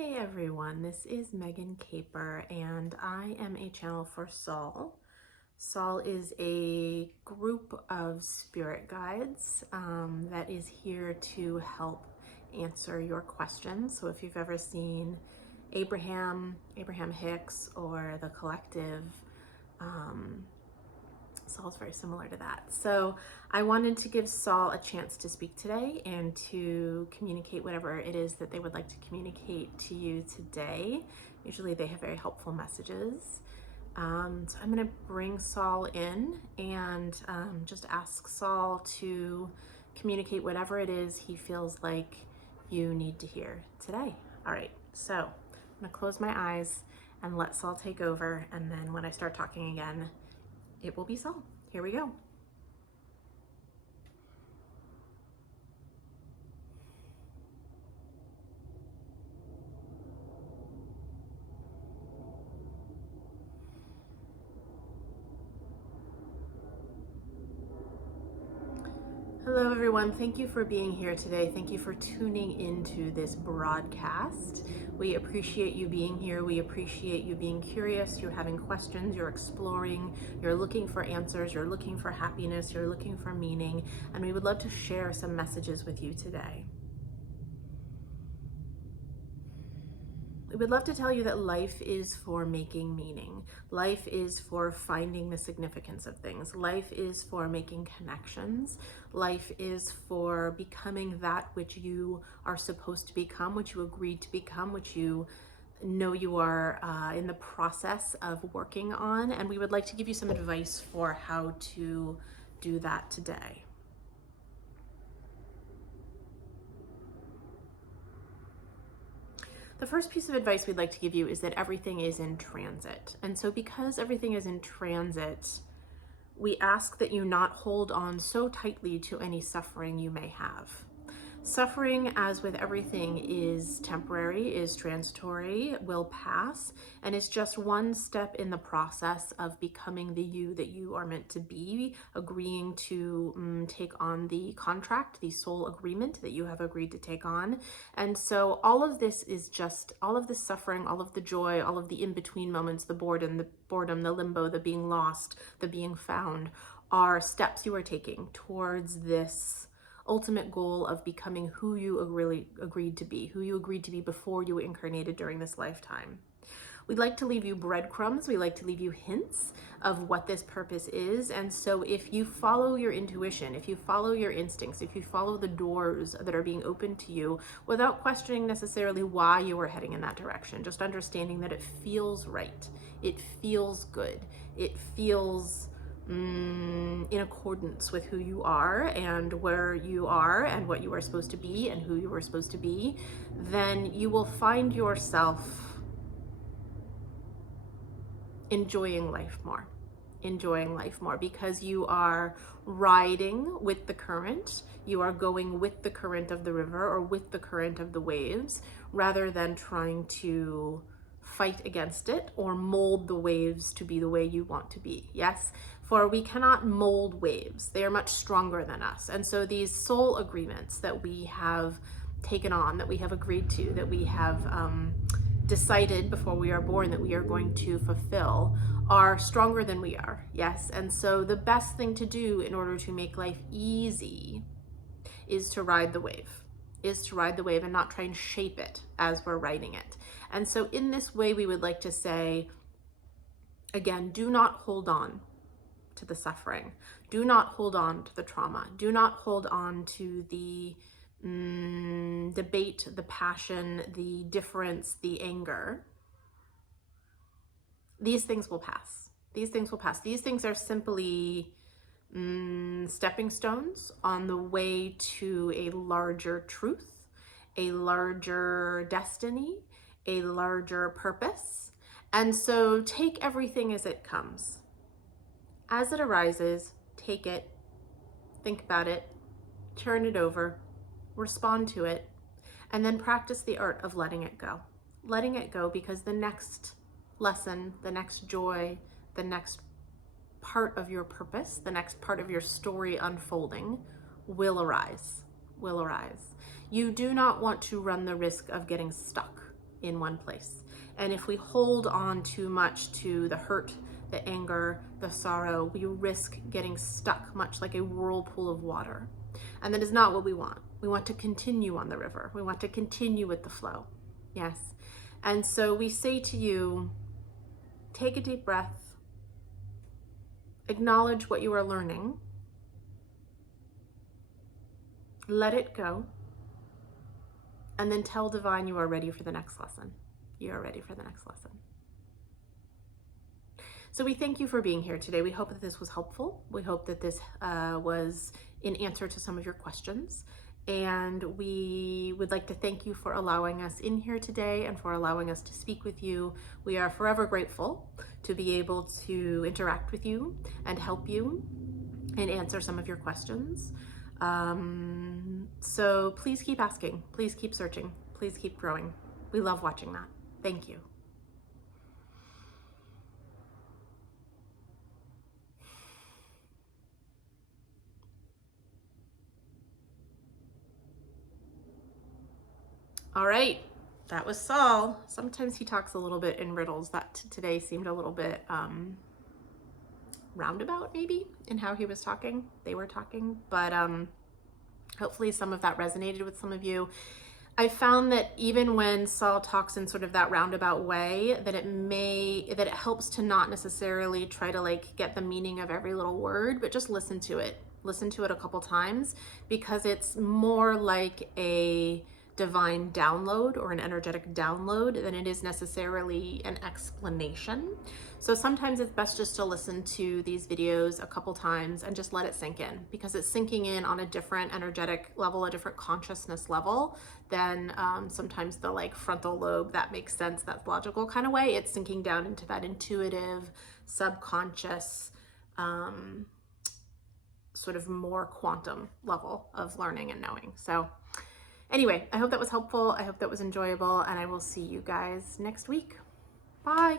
Hey everyone, this is Megan Caper and I am a channel for Saul. Saul is a group of spirit guides that is here to help answer your questions. So if you've ever seen Abraham Hicks, or The Collective, Saul's very similar to that. So I wanted to give Saul a chance to speak today and to communicate whatever it is that they would like to communicate to you today. Usually they have very helpful messages. So I'm going to bring Saul in and just ask Saul to communicate whatever it is he feels like you need to hear today. All right, so I'm going to close my eyes and let Saul take over, and then when I start talking again, it will be Saul. Here we go. Hello everyone, thank you for being here today. Thank you for tuning into this broadcast. We appreciate you being here. We appreciate you being curious. You're having questions, you're exploring, you're looking for answers, you're looking for happiness, you're looking for meaning, and we would love to share some messages with you today. We would love to tell you that life is for making meaning. Life is for finding the significance of things. Life is for making connections. Life is for becoming that which you are supposed to become, which you agreed to become, which you know you are in the process of working on. And we would like to give you some advice for how to do that today. The first piece of advice we'd like to give you is that everything is in transit. And so because everything is in transit, we ask that you not hold on so tightly to any suffering you may have. Suffering, as with everything, is temporary, is transitory, will pass, and is just one step in the process of becoming the you that you are meant to be, agreeing to take on the contract, the soul agreement that you have agreed to take on. And so all of this is just, all of the suffering, all of the joy, all of the in-between moments, the boredom, the limbo, the being lost, the being found, are steps you are taking towards this ultimate goal of becoming who you really agreed to be, who you agreed to be before you incarnated during this lifetime. We'd like to leave you breadcrumbs. We like to leave you hints of what this purpose is. And so if you follow your intuition, if you follow your instincts, if you follow the doors that are being opened to you without questioning necessarily why you are heading in that direction, just understanding that it feels right, it feels good, it feels in accordance with who you are and where you are and what you are supposed to be and who you are supposed to be, then you will find yourself enjoying life more because you are riding with the current, you are going with the current of the river or with the current of the waves, rather than trying to fight against it or mold the waves to be the way you want to be. Yes, for we cannot mold waves. They are much stronger than us. And so these soul agreements that we have taken on, that we have agreed to, that we have decided before we are born that we are going to fulfill, are stronger than we are. Yes, and so the best thing to do in order to make life easy is to ride the wave, and not try and shape it as we're riding it. And so in this way, we would like to say, again, do not hold on to the suffering. Do not hold on to the trauma. Do not hold on to the debate, the passion, the difference, the anger. These things will pass. These things will pass. These things are simply stepping stones on the way to a larger truth, a larger destiny, a larger purpose. And so take everything as it comes. As it arises, take it, think about it, turn it over, respond to it, and then practice the art of letting it go. Letting it go, because the next lesson, the next joy, the next part of your purpose, the next part of your story unfolding will arise, You do not want to run the risk of getting stuck. in one place. And if we hold on too much to the hurt, the anger, the sorrow, we risk getting stuck, much like a whirlpool of water. And that is not what we want. We want to continue on the river. We want to continue with the flow. Yes. And so we say to you, take a deep breath, acknowledge what you are learning, let it go, and then tell Divine you are ready for the next lesson. You are ready for the next lesson. So we thank you for being here today. We hope that this was helpful. We hope that this was in answer to some of your questions. And we would like to thank you for allowing us in here today and for allowing us to speak with you. We are forever grateful to be able to interact with you and help you and answer some of your questions. So please keep asking, please keep searching, please keep growing. We love watching that. Thank you. All right, that was Saul. Sometimes he talks a little bit in riddles. That today seemed a little bit roundabout, maybe, in how he was talking, they were talking, but hopefully some of that resonated with some of you. I found that even when Saul talks in sort of that roundabout way, that it helps to not necessarily try to like get the meaning of every little word, but just listen to it a couple times, because it's more like a divine download or an energetic download than it is necessarily an explanation. So sometimes it's best just to listen to these videos a couple times and just let it sink in, because it's sinking in on a different energetic level, a different consciousness level than sometimes the like frontal lobe, that makes sense, that's logical kind of way. It's sinking down into that intuitive, subconscious, sort of more quantum level of learning and knowing. So anyway, I hope that was helpful. I hope that was enjoyable, and I will see you guys next week. Bye.